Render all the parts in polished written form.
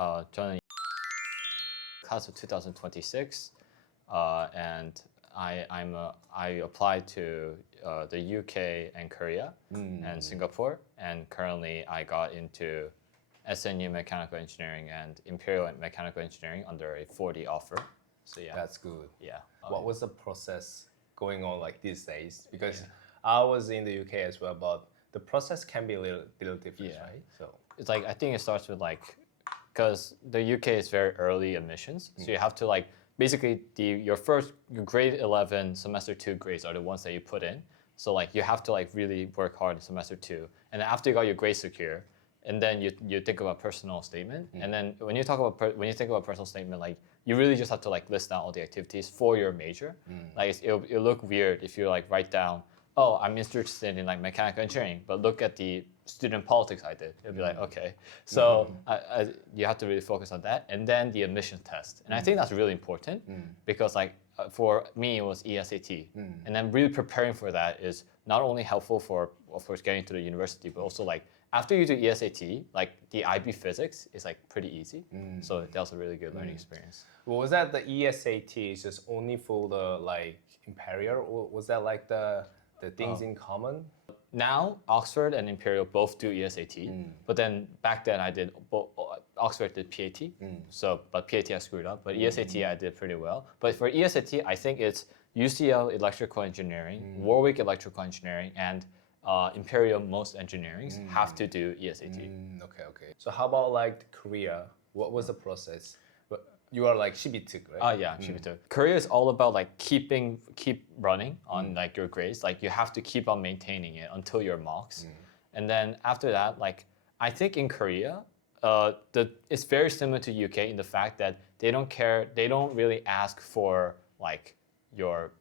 저는 class of 2026, and I applied to the UK and Korea and Singapore, and currently I got into SNU Mechanical Engineering and Imperial Mechanical Engineering under a 4D offer. So yeah, That's good. yeah. What was the process going on like these days? Because I was in the UK as well, but the process can be a little different, Yeah. right? So It's like I think it starts with like, because the UK is very early admissions, so you have to like basically your grade 11 semester 2 grades are the ones that you put in. So like you have to like really work hard in semester 2, and then after you got your grades secure, and then you think about personal statement, and then when you think about personal statement, like you really just have to like list down all the activities for your major. Like it'll look weird if you like write down, oh, I'm interested in like mechanical engineering, but look at the student politics I did. It'll be like, okay. So you have to really focus on that. And then the admission test. And I think that's really important because like for me, it was ESAT. And then really preparing for that is not only helpful for, of course, getting to the university, but also like after you do ESAT, like the IB physics is like pretty easy. So that was a really good learning experience. well, was that the ESAT is just only for the like Imperial, or was that like the things in common? Now, Oxford and Imperial both do ESAT, but then back then I did, Oxford did PAT, but PAT I screwed up, but ESAT I did pretty well. But for ESAT, I think it's UCL Electrical Engineering, Warwick Electrical Engineering, and Imperial most engineerings have to do ESAT. Okay. So how about like Korea? What was the process? You are like 시비특, right? Oh yeah, Shibito. Korea is all about like keep running on like your grades. Like you have to keep on maintaining it until your mocks, and then after that, like I think in Korea, it's very similar to UK in the fact that they don't care. They don't really ask for like your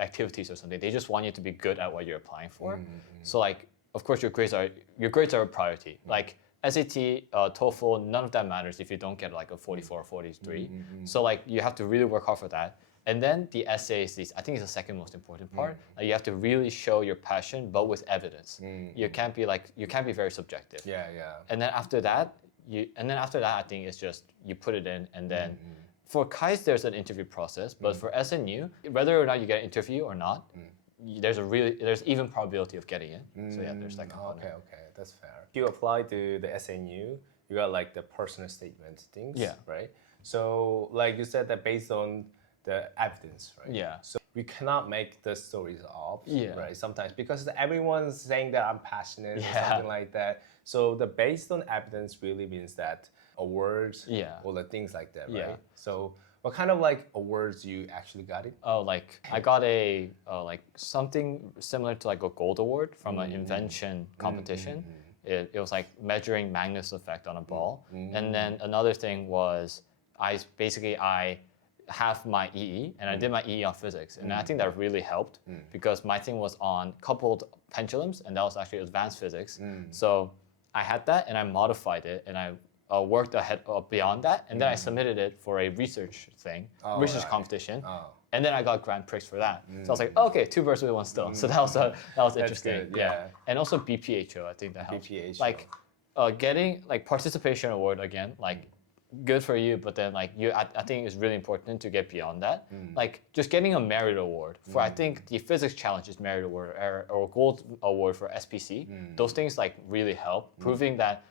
activities or something. They just want you to be good at what you're applying for. So like, of course, your grades are a priority. Like SAT, TOEFL, none of that matters if you don't get like a 44 or 43. So like you have to really work hard for that. And then the essays, I think is the second most important part. Like you have to really show your passion, but with evidence. You can't be very subjective. Yeah. And then after that, I think it's just you put it in, and then for KAIST there's an interview process, but for SNU, whether or not you get an interview or not, there's even probability of getting it. So yeah, there's that component. Okay, that's fair. If you apply to the SNU, you got like the personal statement things, right? So like you said that based on the evidence, right? Yeah. So we cannot make the stories up, Yeah. right? Sometimes because everyone's saying that I'm passionate or Yeah. something like that. So the based on evidence really means that awards or the things like that, right? Yeah. So what kind of like awards you actually got it? Oh, like I got a like something similar to like a gold award from an invention competition. It was like measuring Magnus effect on a ball. And then another thing was I have my EE, and I did my EE on physics, and I think that really helped because my thing was on coupled pendulums, and that was actually advanced physics. So I had that, and I modified it, and I worked ahead beyond that, and then I submitted it for a research competition, and then I got Grand Prix for that. So I was like, okay, two birds with one stone. So that was interesting. good, yeah. And also BPHO, I think that helps. BPHO. Like getting like participation award again, like good for you, but then like I think it's really important to get beyond that. Like just getting a merit award for I think the physics challenge is merit award or gold award for SPC. Those things like really help, proving that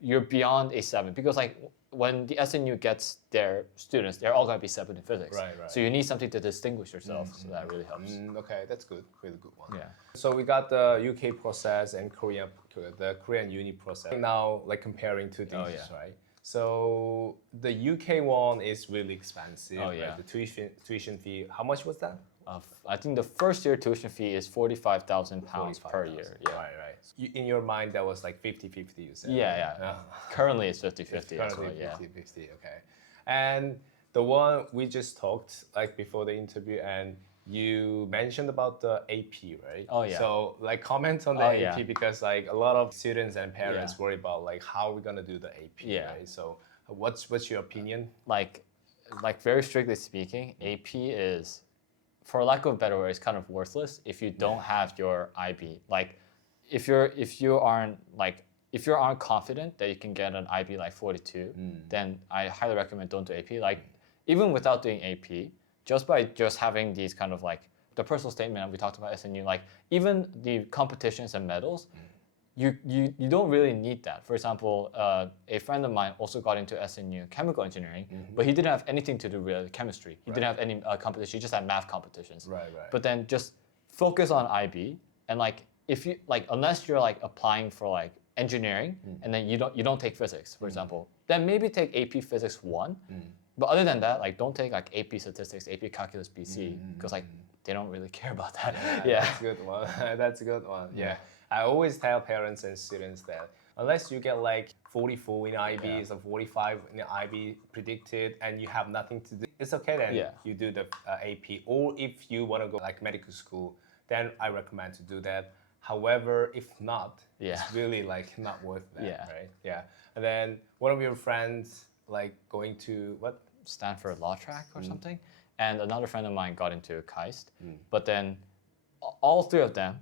you're beyond a 7, because like when the SNU gets their students, they're all going to be 7 in physics. Right. So you need something to distinguish yourself, so that really helps. Okay, that's good. Really good one. Yeah. So we got the UK process and the Korean uni process. Now, like comparing two things, right? So the UK one is really expensive. Oh, yeah. Right? The tuition fee. How much was that? I think the first year tuition fee is £45,000 per year. Yeah. Right. In your mind, that was like 50-50, you said? Yeah. Currently it's 50-50 as well, Currently yeah. 50-50, okay. And the one we just talked like before the interview, and you mentioned about the AP, right? Oh, yeah. So like comment on the AP because like a lot of students and parents worry about like how we're gonna do the AP, right? So what's your opinion? Like very strictly speaking, AP is, for lack of a better word, it's kind of worthless if you don't have your IB. Like if you if you aren't confident that you can get an IB like 42, then I highly recommend don't do AP. Like even without doing AP, just by just having these kind of like the personal statement we talked about SNU, like even the competitions and medals, you don't really need that. For example, a friend of mine also got into SNU chemical engineering, but he didn't have anything to do with chemistry. He didn't have any competition. He just had math competitions. Right. But then just focus on IB, and like if you like, unless you're like applying for like engineering and then you don't take physics, for example, then maybe take AP Physics 1. But other than that, like don't take like AP Statistics, AP Calculus BC, because like they don't really care about that. Yeah. That's a good one. That's a good one. Yeah. I always tell parents and students that unless you get like 44 in IBs or 45 in the IB predicted and you have nothing to do, it's okay then you do the AP. Or if you want to go like medical school, then I recommend to do that. However, if not, it's really like not worth that, right? Yeah. And then one of your friends like going to what? Stanford Law Track or something. And another friend of mine got into KAIST. But then all three of them,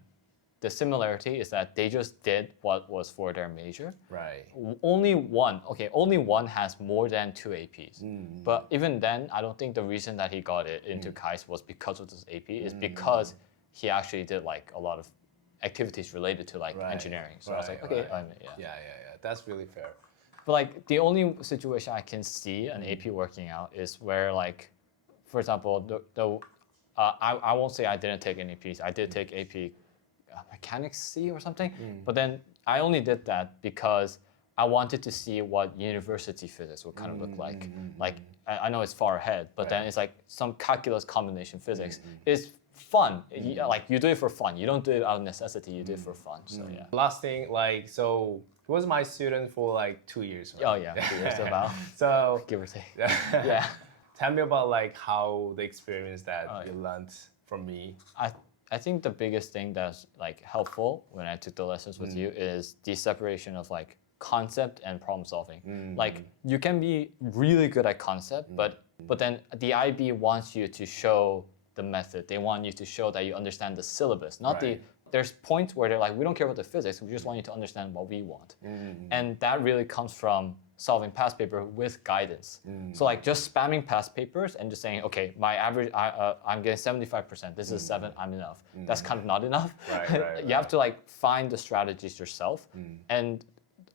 the similarity is that they just did what was for their major. Right. Only one has more than 2 APs. But even then, I don't think the reason that he got it into KAIST was because of this AP. It's because he actually did like a lot of activities related to like engineering. So I was like, okay, yeah. That's really fair. But like the only situation I can see an AP working out is where like, for example, I won't say I didn't take any APs. I did take AP Mechanics C or something, but then I only did that because I wanted to see what university physics would kind of look like. Like I know it's far ahead, but then it's like some calculus combination physics. It's fun. Like you do it for fun. You don't do it out of necessity. You do it for fun. So yeah. Last thing, like so. He was my student for like 2 years. Right? Oh yeah, 2 years about. So give or take. Yeah. Tell me about like how the experience that you learned from me. I think the biggest thing that's like helpful when I took the lessons with you is the separation of like concept and problem solving. Like you can be really good at concept, but then the IB wants you to show the method. They want you to show that you understand the syllabus, not there's points where they're like, we don't care about the physics, we just want you to understand what we want. And that really comes from solving past paper with guidance. So like just spamming past papers and just saying, okay, my average, I'm getting 75%, this is 7, I'm enough. That's kind of not enough. You have to like find the strategies yourself. And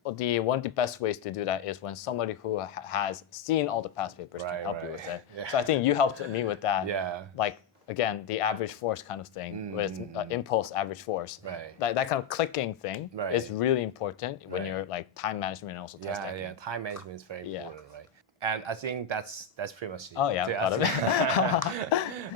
one of the best ways to do that is when somebody who has seen all the past papers can help you with it. So I think you helped me with that. Like, again, the average force kind of thing with impulse average force. That kind of clicking thing is really important when you're like time management and also test taking. Yeah, time management is very important, right? And I think that's pretty much it. Oh yeah, got it.